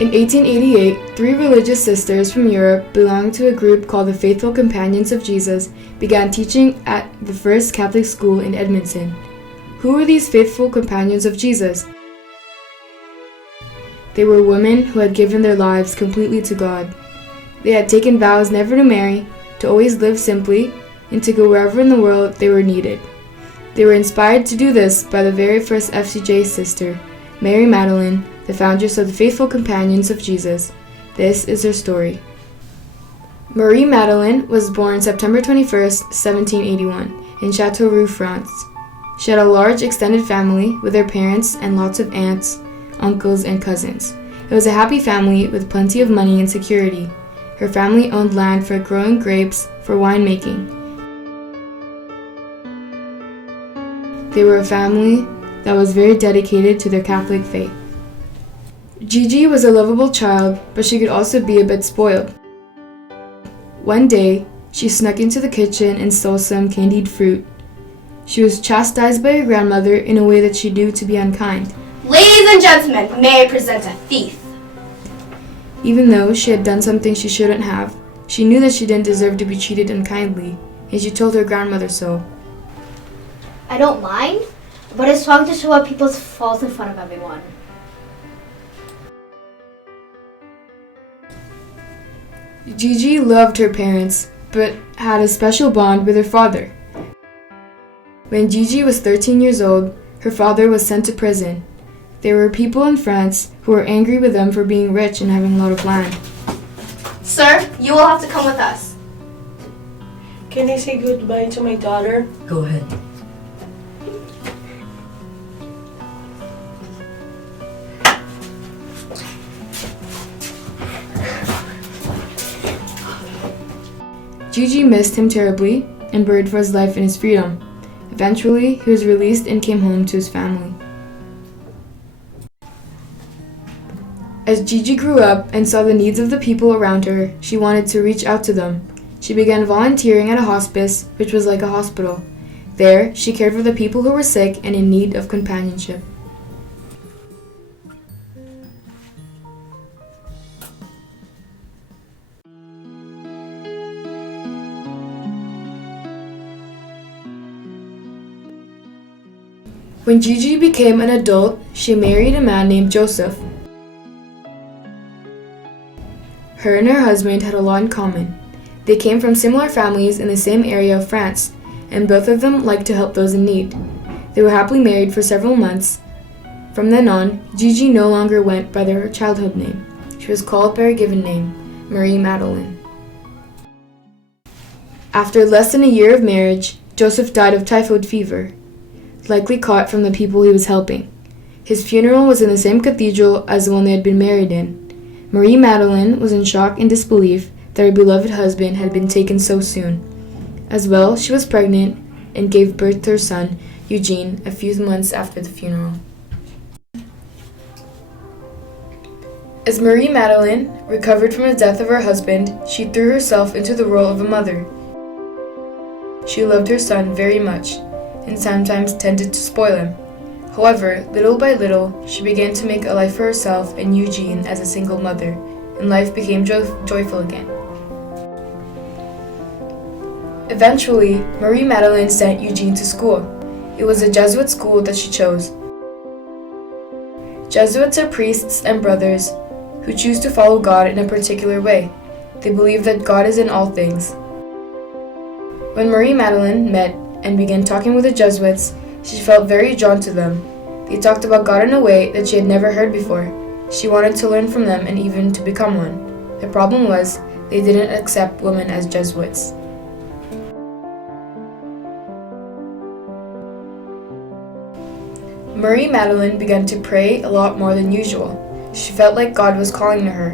In 1888, three religious sisters from Europe belonging to a group called the Faithful Companions of Jesus began teaching at the first Catholic school in Edmonton. Who were these faithful companions of Jesus? They were women who had given their lives completely to God. They had taken vows never to marry, to always live simply, and to go wherever in the world they were needed. They were inspired to do this by the very first FCJ sister, Mary Madeleine, the foundress of the Faithful Companions of Jesus. This is her story. Marie Madeleine was born September 21st, 1781, in Châteauroux, France. She had a large extended family with her parents and lots of aunts, uncles, and cousins. It was a happy family with plenty of money and security. Her family owned land for growing grapes for winemaking. They were a family that was very dedicated to their Catholic faith. Gigi was a lovable child, but she could also be a bit spoiled. One day, she snuck into the kitchen and stole some candied fruit. She was chastised by her grandmother in a way that she knew to be unkind. Ladies and gentlemen, may I present a thief? Even though she had done something she shouldn't have, she knew that she didn't deserve to be treated unkindly, and she told her grandmother so. I don't mind, but it's wrong to show up people's faults in front of everyone. Gigi loved her parents, but had a special bond with her father. When Gigi was 13 years old, her father was sent to prison. There were people in France who were angry with them for being rich and having a lot of land. Sir, you will have to come with us. Can I say goodbye to my daughter? Go ahead. Gigi missed him terribly and worried for his life and his freedom. Eventually, he was released and came home to his family. As Gigi grew up and saw the needs of the people around her, she wanted to reach out to them. She began volunteering at a hospice, which was like a hospital. There, she cared for the people who were sick and in need of companionship. When Gigi became an adult, she married a man named Joseph. Her and her husband had a lot in common. They came from similar families in the same area of France, and both of them liked to help those in need. They were happily married for several months. From then on, Gigi no longer went by their childhood name. She was called by her given name, Marie Madeleine. After less than a year of marriage, Joseph died of typhoid fever, likely caught from the people he was helping. His funeral was in the same cathedral as the one they had been married in. Marie Madeleine was in shock and disbelief that her beloved husband had been taken so soon. As well, she was pregnant and gave birth to her son, Eugene, a few months after the funeral. As Marie Madeleine recovered from the death of her husband, she threw herself into the role of a mother. She loved her son very much, and sometimes tended to spoil him. However, little by little, she began to make a life for herself and Eugene as a single mother, and life became joyful again. Eventually, Marie Madeleine sent Eugene to school. It was a Jesuit school that she chose. Jesuits are priests and brothers who choose to follow God in a particular way. They believe that God is in all things. When Marie Madeleine met and began talking with the Jesuits, she felt very drawn to them. They talked about God in a way that she had never heard before. She wanted to learn from them and even to become one. The problem was, they didn't accept women as Jesuits. Marie Madeleine began to pray a lot more than usual. She felt like God was calling to her.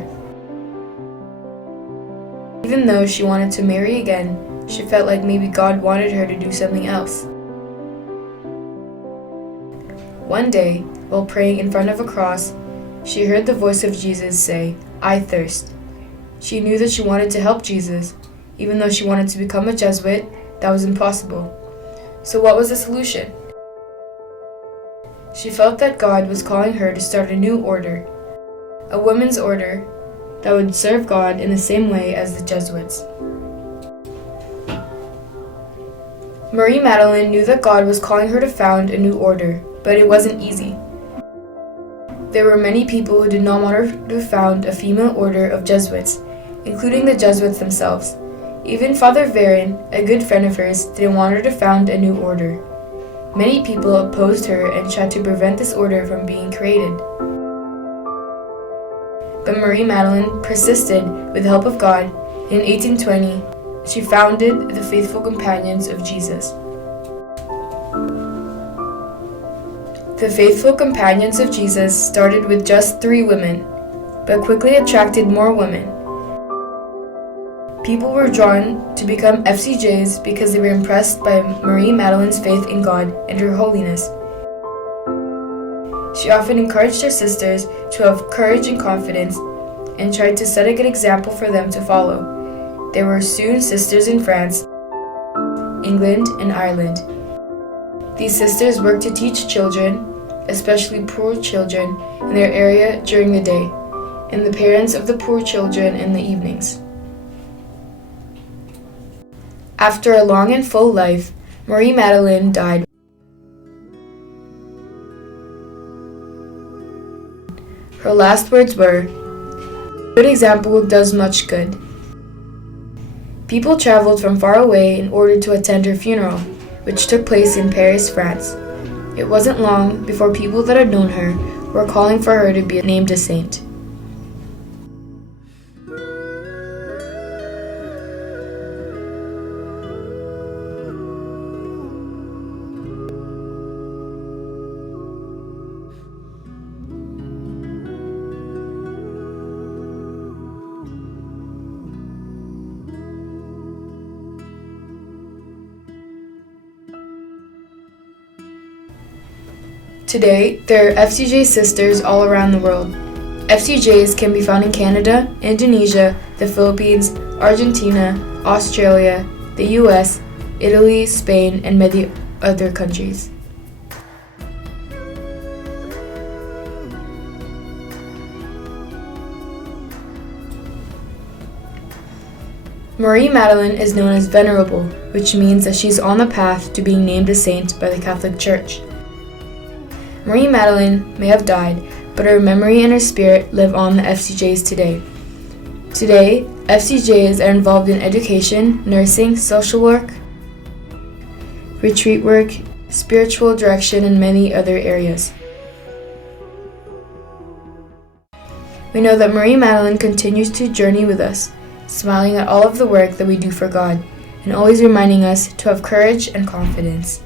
Even though she wanted to marry again, she felt like maybe God wanted her to do something else. One day, while praying in front of a cross, she heard the voice of Jesus say, "I thirst." She knew that she wanted to help Jesus. Even though she wanted to become a Jesuit, that was impossible. So what was the solution? She felt that God was calling her to start a new order. a women's order that would serve God in the same way as the Jesuits. Marie Madeleine knew that God was calling her to found a new order, but it wasn't easy. There were many people who did not want her to found a female order of Jesuits, including the Jesuits themselves. Even Father Varin, a good friend of hers, didn't want her to found a new order. Many people opposed her and tried to prevent this order from being created. But Marie Madeleine persisted with the help of God. In 1820, she founded the Faithful Companions of Jesus. The Faithful Companions of Jesus started with just 3 women, but quickly attracted more women. People were drawn to become FCJs because they were impressed by Marie Madeleine's faith in God and her holiness. She often encouraged her sisters to have courage and confidence and tried to set a good example for them to follow. There were soon sisters in France, England, and Ireland. These sisters worked to teach children, especially poor children, in their area during the day, and the parents of the poor children in the evenings. After a long and full life, Marie Madeleine died. Her last words were, "Good example does much good." People traveled from far away in order to attend her funeral, which took place in Paris, France. It wasn't long before people that had known her were calling for her to be named a saint. Today, there are FCJ sisters all around the world. FCJs can be found in Canada, Indonesia, the Philippines, Argentina, Australia, the US, Italy, Spain, and many other countries. Marie Madeleine is known as Venerable, which means that she's on the path to being named a saint by the Catholic Church. Marie Madeleine may have died, but her memory and her spirit live on the FCJs today. Today, FCJs are involved in education, nursing, social work, retreat work, spiritual direction, and many other areas. We know that Marie Madeleine continues to journey with us, smiling at all of the work that we do for God, and always reminding us to have courage and confidence.